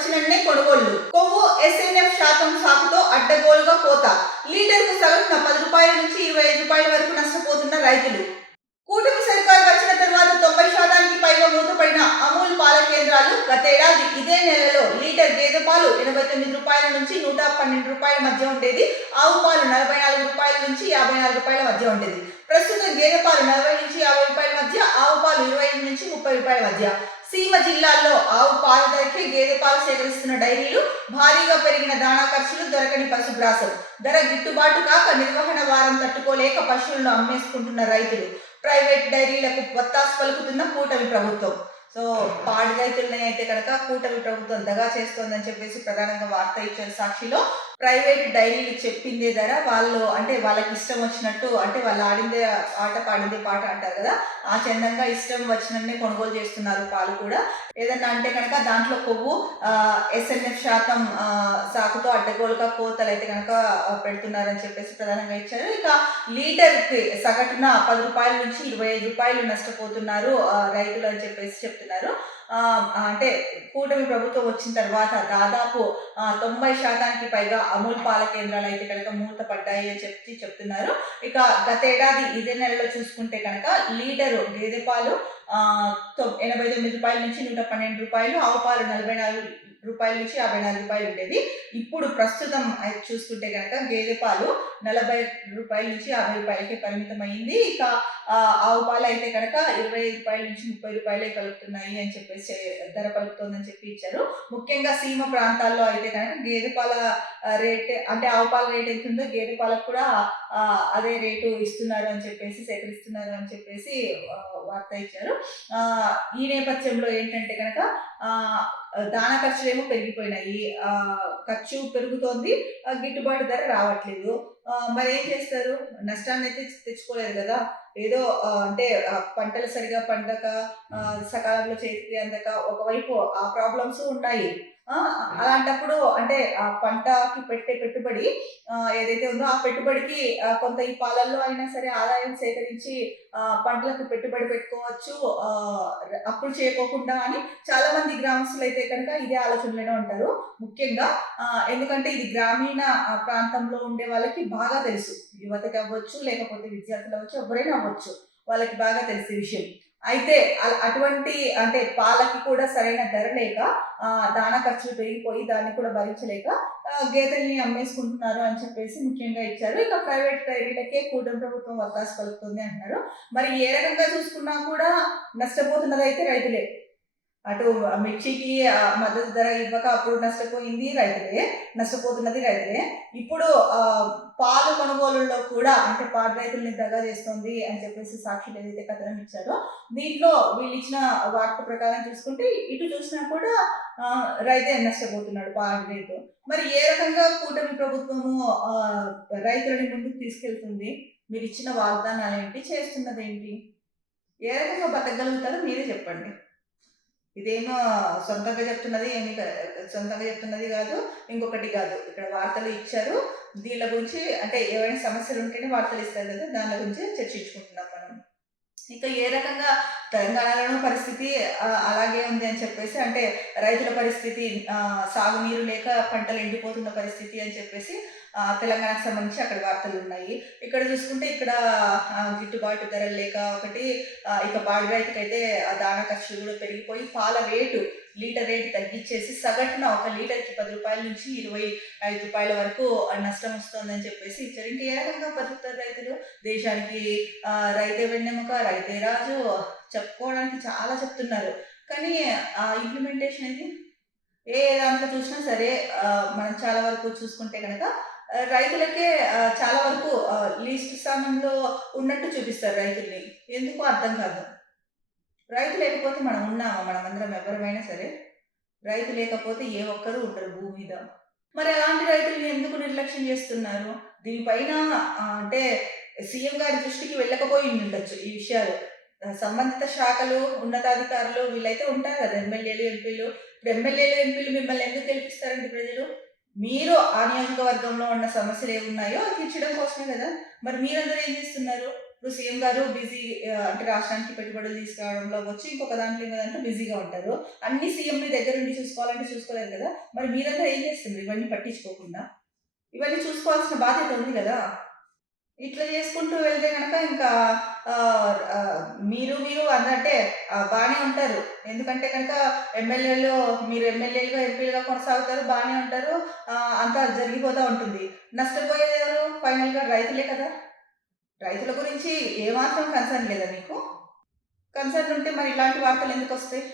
వచ్చినన్నే కొనుగోళ్లు. కొవ్వు ఎస్ఎన్ఎఫ్ శాతం సాకుతో అడ్డగోలుగా కోత. లీటర్కు సగటున 10 రూపాయల నుంచి 25 రూపాయల వరకు నష్టపోతున్న రైతులు. కూటమి సర్కారు వచ్చిన తర్వాత 90% పైగా మూతపడిన అమూల్ పాల కేంద్రాలు. గతేడాది ఇదే నెలలో లీటర్ గేదె పాలు 89 రూపాయల నుంచి 112 రూపాయల మధ్య ఉండేది. ఆవు పాలు 44 రూపాయల నుంచి 54 రూపాయల మధ్య ఉండేది. ప్రస్తుతం గేదె పాలు 40 నుంచి 50 రూపాయల మధ్య, ఆవు పాలు 25 నుంచి 30 రూపాయల మధ్య. సీమ జిల్లాల్లో ఆవు పాల ధరకే గేదె పాలు సేకరిస్తున్న డైరీలు. భారీగా పెరిగిన దాణా ఖర్చులు, దొరకని పశుగ్రాసం. ధర గిట్టుబాటు కాక నిర్వహణ భారం తట్టుకోలేక పశువులను అమ్మేసుకుంటున్న రైతులు. ప్రైవేట్ డైరీలకు వత్తాసు పలుకుతున్న కూటమి ప్రభుత్వం. సో పాడి రైతులని అయితే కనుక కూటమి ప్రభుత్వం దగా చేస్తోందని చెప్పేసి ప్రధానంగా వార్త ఇచ్చారు సాక్షిలో. ప్రైవేట్ డైరీలు చెప్పిందే ధర, వాళ్ళు అంటే వాళ్ళకి ఇష్టం వచ్చినట్టు, అంటే వాళ్ళు ఆడిందే ఆట పాడిందే పాట అంటారు కదా, ఆ చందంగా ఇష్టం వచ్చినన్నే కొనుగోలు చేస్తున్నారు పాలు కూడా. ఏదన్నా అంటే కనుక దాంట్లో కొవ్వు ఎస్ఎన్ఎఫ్ శాతం సాకుతో అడ్డగోలుగా కోతలు అయితే కనుక పెడుతున్నారని చెప్పేసి ప్రధానంగా ఇచ్చారు. ఇక లీటర్కి సగటున 10 రూపాయల నుంచి 25 రూపాయలు నష్టపోతున్నారు రైతులు అని చెప్పేసి చెప్తున్నారు. అంటే కూటమి ప్రభుత్వం వచ్చిన తర్వాత దాదాపు 90% పైగా అమూల్ పాల కేంద్రాలు అయితే కనుక మూతపడ్డాయి అని చెప్తున్నారు. ఇక గతేడాది ఇదే నెలలో చూసుకుంటే కనుక లీటరు గేదె పాలు 89 రూపాయల నుంచి 112 రూపాయలు, ఆవు పాలు 44 రూపాయల నుంచి 54 రూపాయలు ఉండేది. ఇప్పుడు ప్రస్తుతం చూసుకుంటే కనుక గేదె పాలు 40 రూపాయల నుంచి 50 రూపాయలకే పరిమితం అయింది. ఇక ఆవు పాలు అయితే కనుక 25 రూపాయల నుంచి 30 రూపాయలే కలుపుతున్నాయి అని చెప్పేసి ధర పలుకుతోందని చెప్పి ఇచ్చారు. ముఖ్యంగా సీమ ప్రాంతాల్లో అయితే కనుక గేదె పాల రేట్, అంటే ఆవు పాల రేట్ ఎంత ఉందో గేదె పాలకు కూడా అదే రేటు ఇస్తున్నారు అని చెప్పేసి, సేకరిస్తున్నారు అని చెప్పేసి వార్త ఇచ్చారు. ఈ నేపథ్యంలో ఏంటంటే కనుక దానా ఖర్చులేమో పెరిగిపోయినాయి, ఖర్చు పెరుగుతోంది, గిట్టుబాటు ధర రావట్లేదు. మరి ఏం చేస్తారు? నష్టాన్ని అయితే తెచ్చుకోలేదు కదా. ఏదో అంటే పంటలు సరిగా పండక, సకాలంలో చేతికి అందక, ఒకవైపు ఆ ప్రాబ్లమ్స్ ఉన్నాయి. అలాంటప్పుడు అంటే ఆ పంటకి పెట్టే పెట్టుబడి ఏదైతే ఉందో ఆ పెట్టుబడికి కొంత ఈ పాలల్లో అయినా సరే ఆదాయం సేకరించి పంటలకు పెట్టుబడి పెట్టుకోవచ్చు అప్పులు చేయకోకుండా అని చాలా మంది గ్రామస్తులు అయితే కనుక ఇదే ఆలోచనలోనే ఉంటారు. ముఖ్యంగా ఎందుకంటే ఇది గ్రామీణ ప్రాంతంలో ఉండే వాళ్ళకి బాగా తెలుసు. యువతకి అవ్వచ్చు, లేకపోతే విద్యార్థులు అవ్వచ్చు, ఎవరైనా అవ్వచ్చు, వాళ్ళకి బాగా తెలిసే విషయం. అయితే అటువంటి అంటే పాలకి కూడా సరైన ధర లేక దానా ఖర్చులు పెరిగిపోయి దాన్ని కూడా భరించలేక గేదెల్ని అమ్మేసుకుంటున్నారు అని చెప్పేసి ముఖ్యంగా ఇచ్చారు. ఇక ప్రైవేట్ డైరీలకే కూటమి ప్రభుత్వం వత్తాసు పలుకుతుంది అంటున్నారు. మరి ఏ రకంగా చూసుకున్నా కూడా నష్టపోతున్నది అయితే రైతులే. అటు మిర్చికి మద్దతు ధర ఇవ్వక అప్పుడు నష్టపోయింది రైతులే, నష్టపోతున్నది రైతులే. ఇప్పుడు పాలు కొనుగోలులో కూడా అంటే పాడి రైతుల్ని దగా చేస్తోంది అని చెప్పేసి సాక్షులు ఏదైతే కథనం ఇచ్చారో దీంట్లో వీళ్ళు ఇచ్చిన వార్త ప్రకారం చూసుకుంటే ఇటు చూసినా కూడా రైతే నష్టపోతున్నాడు, పాడి రైతు. మరి ఏ రకంగా కూటమి ప్రభుత్వము రైతులని ముందుకు తీసుకెళ్తుంది? మీరు ఇచ్చిన వాగ్దానాలు ఏంటి, చేస్తున్నది ఏంటి, ఏ రకంగా బతకగలుగుతారో మీరే చెప్పండి. ఇదేమో సొంతంగా చెప్తున్నది కాదు, ఇంకొకటి కాదు. ఇక్కడ వార్తలు ఇచ్చారు, దీని గురించి అంటే ఏవైనా సమస్యలు ఉంటేనే వార్తలు ఇస్తారు కదా, దాని గురించి చర్చించుకుంటున్నాం మనం. ఇక ఏ రకంగా తెలంగాణలోనూ పరిస్థితి అలాగే ఉంది అని చెప్పేసి, అంటే రైతుల పరిస్థితి సాగునీరు లేక పంటలు ఎండిపోతున్న పరిస్థితి అని చెప్పేసి తెలంగాణకు సంబంధించి అక్కడ వార్తలు ఉన్నాయి. ఇక్కడ చూసుకుంటే ఇక్కడ గిట్టుబాటు ధరలు లేక ఒకటి, ఇక పాడి రైతుకైతే దానా ఖర్చులు కూడా పెరిగిపోయి పాల రేటు లీటర్ రేటు తగ్గించేసి సగటున 1 లీటర్కి 10 రూపాయల నుంచి 25 రూపాయల వరకు నష్టం వస్తుందని చెప్పేసి ఇచ్చారు. ఇంకా ఏ రకంగా బతుకుతారు రైతులు? దేశానికి రైతే వెన్నెముక, రైతే రాజు చెప్పుకోవడానికి చాలా చెప్తున్నారు, కానీ ఇంప్లిమెంటేషన్ అయితే ఏ దాంట్లో చూసినా సరే మనం చాలా వరకు చూసుకుంటే కనుక రైతులకే చాలా వరకు లీస్ట్ స్థానంలో ఉన్నట్టు చూపిస్తారు రైతుల్ని. ఎందుకో అర్థం కాదు. రైతు లేకపోతే మనం ఉన్నామా? మనమందరం ఎవరమైనా సరే రైతు లేకపోతే ఏ ఒక్కరు ఉండరు భూమి మీద. మరి అలాంటి రైతుల్ని ఎందుకు నిర్లక్ష్యం చేస్తున్నారు? దీనిపైన అంటే సీఎం గారి దృష్టికి వెళ్ళకపోయి ఉండొచ్చు ఈ విషయాలు. సంబంధిత శాఖలు, ఉన్నతాధికారులు వీళ్ళైతే ఉంటారు కదా, ఎమ్మెల్యేలు, ఎంపీలు. ఇప్పుడు ఎమ్మెల్యేలు, ఎంపీలు మిమ్మల్ని ఎందుకు గెలిపిస్తారండి ప్రజలు? మీరు ఆ నియోజకవర్గంలో ఉన్న సమస్యలు ఏమున్నాయో తీర్చడం కోసమే కదా. మరి మీరందరూ ఏం చేస్తున్నారు? ఇప్పుడు సీఎం గారు బిజీ అంటే రాష్ట్రానికి పెట్టుబడులు తీసుకురావడంలో అవ్వచ్చు, ఇంకొక దాంట్లో ఇంకో దాంట్లో బిజీగా ఉంటారు. అన్ని సీఎం మీ దగ్గరుండి చూసుకోవాలంటే చూసుకోలేరు కదా! మరి మీరంతా ఏం చేస్తున్నారు ఇవన్నీ పట్టించుకోకుండా? ఇవన్నీ చూసుకోవాల్సిన బాధ్యత ఉంది గదా! ఇట్లా చేసుకుంటూ వెళ్తే గనక ఇంకా మీరు అన్నట్టే బానే ఉంటారు. ఎందుకంటే గనక ఎమ్మెల్యేలు మీరు ఎమ్మెల్యేలుగా, ఎంపీలుగా కొనసాగుతారు. బానే ఉంటారు. అంతా జరిగిపోతా ఉంటుంది. నష్టపోయేదెవరు? ఫైనల్‌గా రైతులే కదా! రైతుల గురించి ఏమాత్రం కన్సర్న్ లేదా మీకు? కన్సర్న్ ఉంటే మరి ఇలాంటి వార్తలెందుకొస్తాయి?